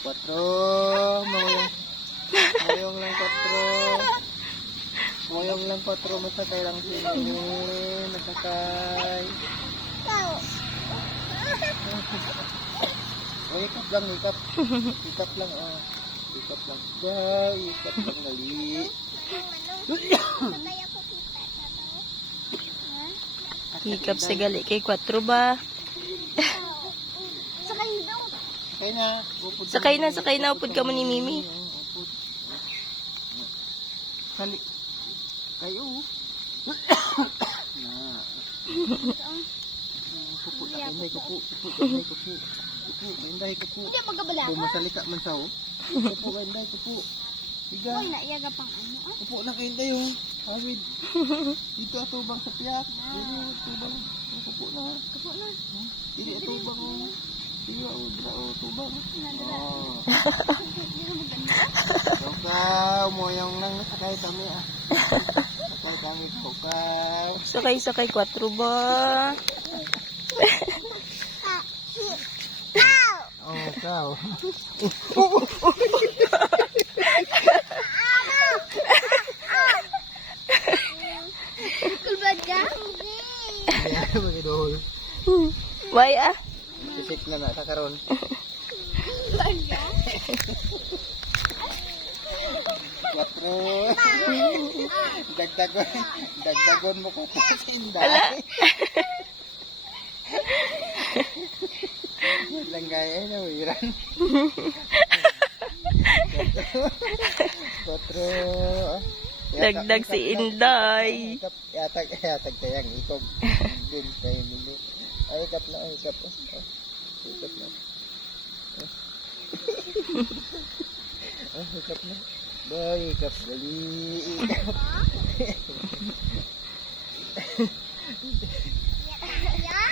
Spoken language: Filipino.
Kwatro. Moyong lang kwatro. Moyong lang kwatro. Masakay lang sila. Masakay. Oh, ikap lang, ikap. Ikap lang, oh. Ikap lang. Ikap lang, gali. Hikap si gali kay 4 ba? Sakay na. Sakay na. Upod ka mo ni Mimi. Sali. Kayo. Na. Kupo na kayo. Kupo. Inday, kupo. Hindi magkabala ka. Bumasalika man sa, oh. Kupo, inday, kupo. Higa. Uy, naiyaga pang ano. Kupo na kayo, inday, oh. Hawid. Dito atubang sa piyak. Dito atubang. Kupo na. Kapo na. Dito atubang, oh. Dito, oh. Dito, oh. Tubang. Oh. Tukaw. Moyong lang sakay kami, ah. Sakay kami, tukaw. Sakay 4 ba? Oh, ikaw. Kulbad ka? Kaya magidol. Why ah? Sisik na sa karon. Kulbad ka? Kwatro. Dagdagon mo ko sa sinday. Ala. Langgay na wiran. Kwatro. Dagdag si Inday. Yatag tayang ikog. Din kayo nili. Ay, ikap na. Ikap na. Ikap na. Boy, ikap dali. Ikap. Ya?